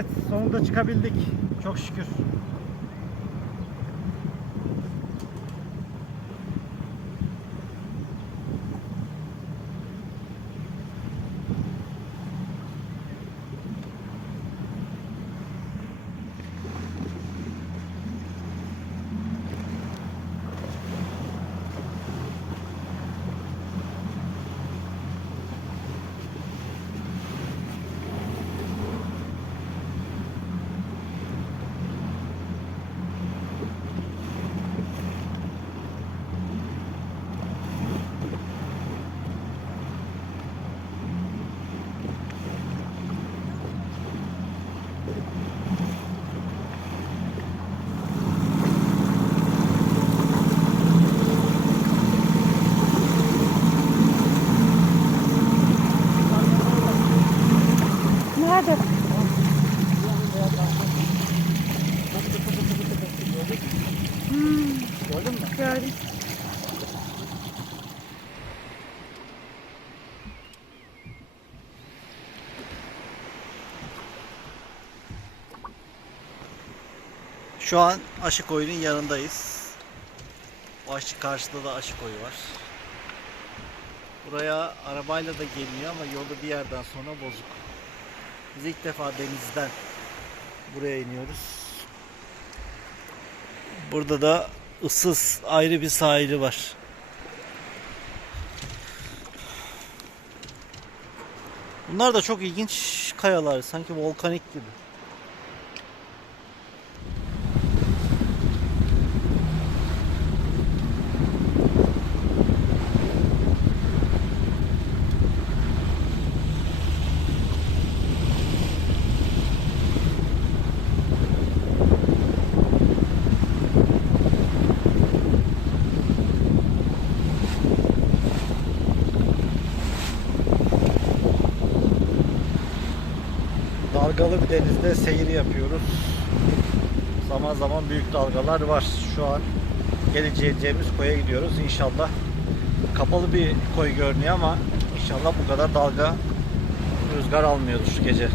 Evet sonunda çıkabildik. Çok şükür. Şu an Aşı Koyu'nun yanındayız. O aşı karşıda da Aşı Koyu var. Buraya arabayla da geliniyor ama yolda bir yerden sonra bozuk. Biz ilk defa denizden buraya iniyoruz. Burada da ıssız ayrı bir sahili var. Bunlar da çok ilginç kayalar. Sanki volkanik gibi. Dalgalı bir denizde seyir yapıyoruz. Zaman zaman büyük dalgalar var. Şu an geleceğimiz koya gidiyoruz. İnşallah kapalı bir koy görünüyor ama inşallah bu kadar dalga rüzgar almıyordur gece.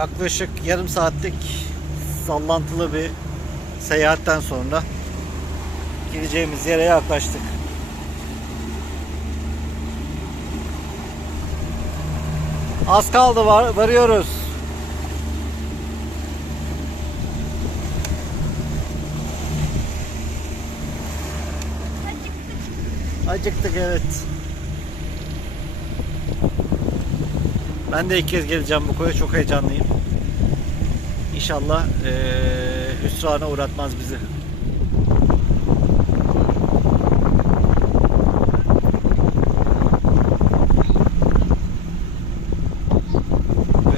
Yaklaşık yarım saatlik sallantılı bir seyahatten sonra gideceğimiz yere yaklaştık. Az kaldı var, varıyoruz. Acıktık evet. Ben de ilk kez geleceğim bu koya. Çok heyecanlıyım. İnşallah eee hüsrana uğratmaz bizi.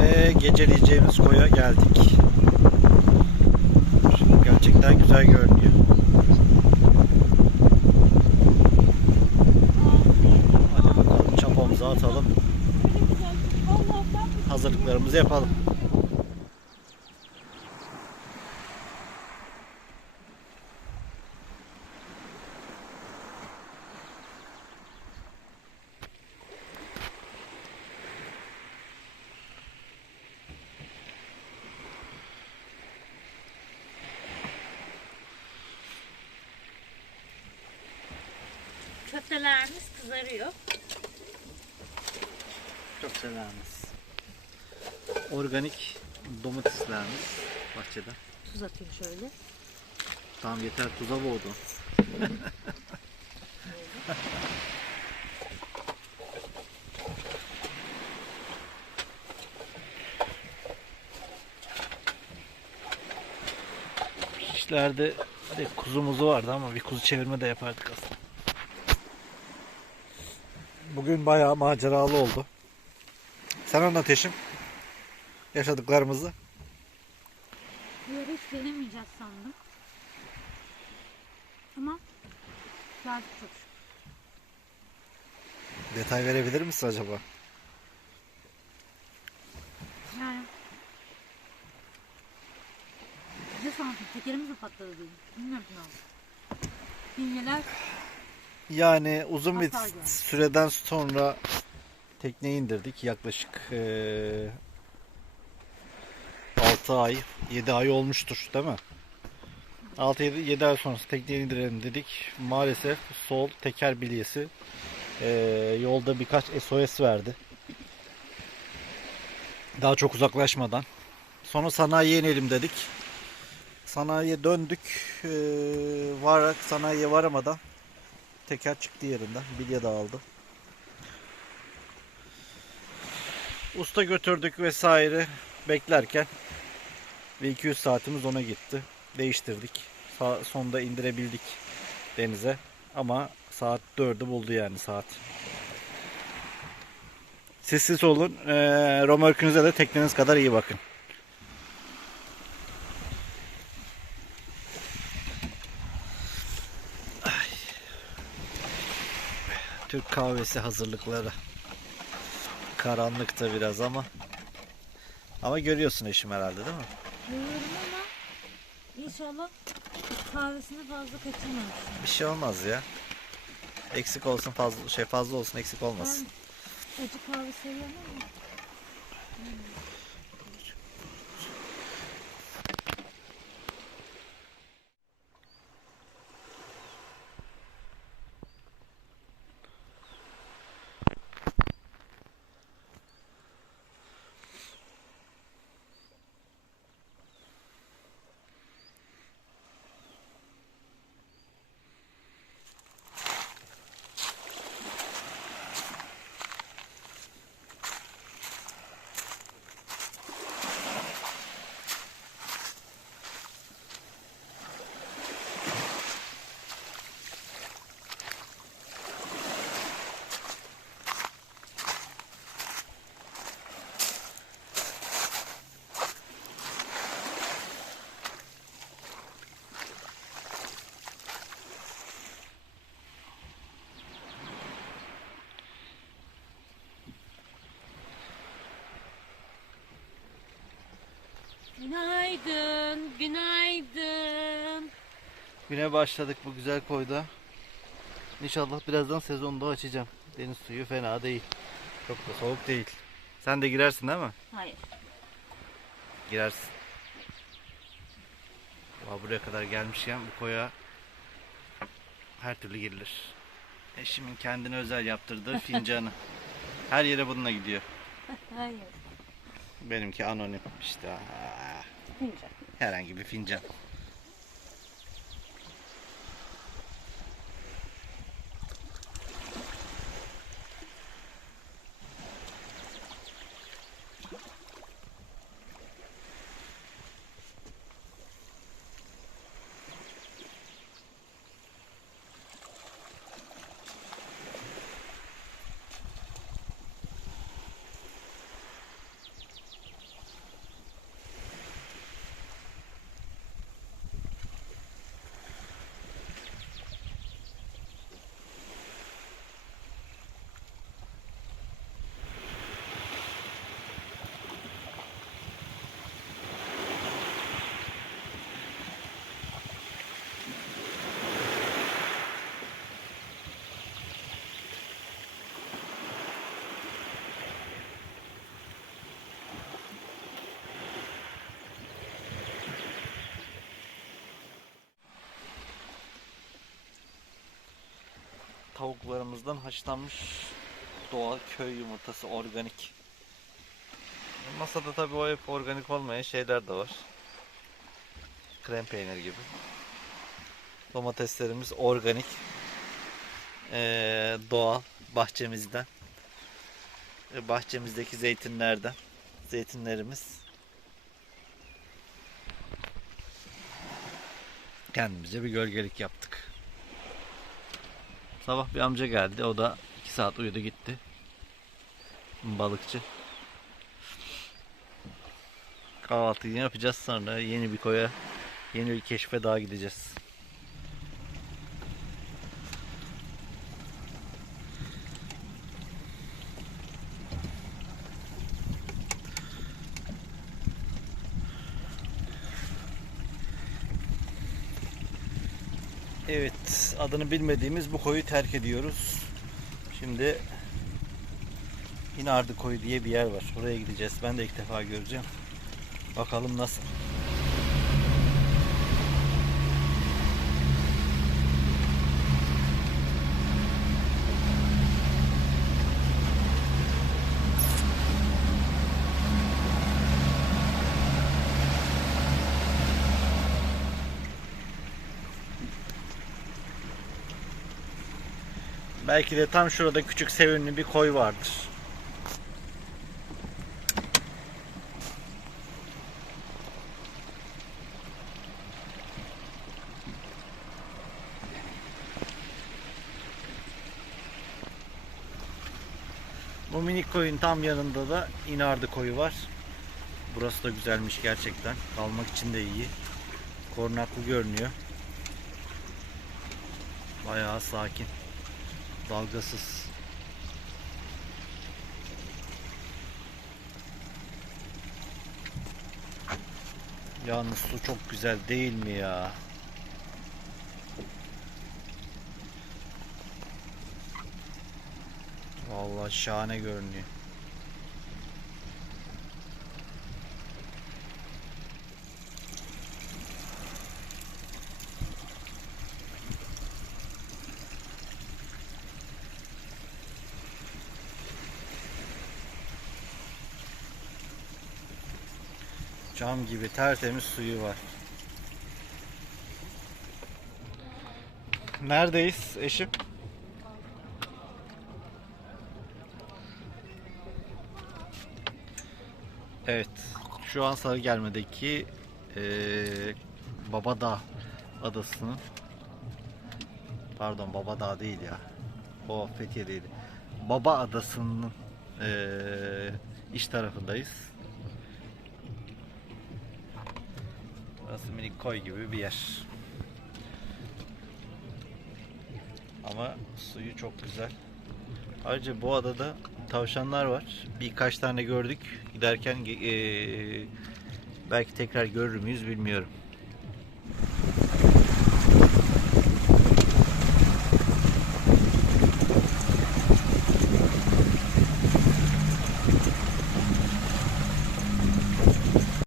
Ve geceleyeceğimiz koya geldik. Gerçekten güzel görünüyor. Hazırlıklarımızı yapalım. Köftelerimiz kızarıyor. Çok selamız. Organik domateslerimiz bahçede. Tuz atayım şöyle. Tamam yeter tuza boğdu. İşlerde de kuzumuzu vardı ama bir kuzu çevirme de yapardık aslında. Bugün bayağı maceralı oldu. Sen anlat eşim yaşadıklarımızı. Bir ara hiç denemeyeceğiz sandım. Ama geldik çok şükür. Detay verebilir misin acaba? Yani ne sandım tekerimiz mi patladı diye. Bilmiyorum ne oldu. Bilyeler Yani uzun bir Hasar süreden sonra tekneyi indirdik. Yaklaşık eee 6 ay, 7 ay olmuştur değil mi? 6 7, 7 ay sonrası tekneyi indirelim dedik. Maalesef sol teker bilyesi eee, yolda birkaç SOS verdi. Daha çok uzaklaşmadan. Sonra sanayiye inelim dedik. Sanayiye döndük. Eee varak sanayiye varamadan teker çıktı yerinden. Bilye dağıldı. Usta götürdük vesaire beklerken ve 200 saatimiz ona gitti. Değiştirdik. Sa- sonunda indirebildik denize. Ama saat 4'ü buldu yani saat. Sessiz olun. Ee, römorkünüze de tekneniz kadar iyi bakın. Türk kahvesi hazırlıkları. Karanlıkta biraz ama. Ama görüyorsun eşim herhalde değil mi? görüyorum ama inşallah kahvesini fazla kaçırmamışım. Bir şey olmaz ya. Eksik olsun fazla şey fazla olsun eksik olmasın. Ben acı kahve seviyorum ama Günaydın, Güne başladık bu güzel koyda. İnşallah birazdan sezonu da açacağım. Deniz suyu fena değil. Çok da soğuk değil. Sen de girersin değil mi? Hayır. Girersin. Valla buraya kadar gelmişken bu koya her türlü girilir. Eşimin kendine özel yaptırdığı fincanı. Her yere bununla gidiyor. Hayır. Benimki anonim işte. Fincan. Herhangi bir fincan. Tavuklarımızdan haşlanmış doğal köy yumurtası organik. Masada tabii o hep organik olmayan şeyler de var. Krem peynir gibi. Domateslerimiz organik. Ee, doğal bahçemizden. Ve bahçemizdeki zeytinlerden. Zeytinlerimiz. Kendimize bir gölgelik yaptık. Sabah bir amca geldi. O da 2 saat uyudu gitti. Balıkçı. Kahvaltıyı yapacağız sonra yeni bir koya, yeni bir keşfe daha gideceğiz. Evet, adını bilmediğimiz bu koyu terk ediyoruz. Şimdi İnardı Koyu diye bir yer var. Oraya gideceğiz. Ben de ilk defa göreceğim. Bakalım nasıl. Belki de tam şurada küçük sevimli bir koy vardır. Bu minik koyun tam yanında da İnardı koyu var. Burası da güzelmiş gerçekten. Kalmak için de iyi. Korunaklı görünüyor. Bayağı sakin. Dalgasız. Yalnız su çok güzel değil mi ya? Vallahi şahane görünüyor. Cam gibi tertemiz suyu var. Neredeyiz eşim? Evet. Şu an Sarıgelme'deki eee Babadağ adasının pardon Babadağ değil ya. O Fethiye'deydi. Baba adasının eee iç tarafındayız. Burası minik koy gibi bir yer. Ama suyu çok güzel. Ayrıca bu adada tavşanlar var. Birkaç tane gördük. Giderken eee, belki tekrar görür müyüz bilmiyorum.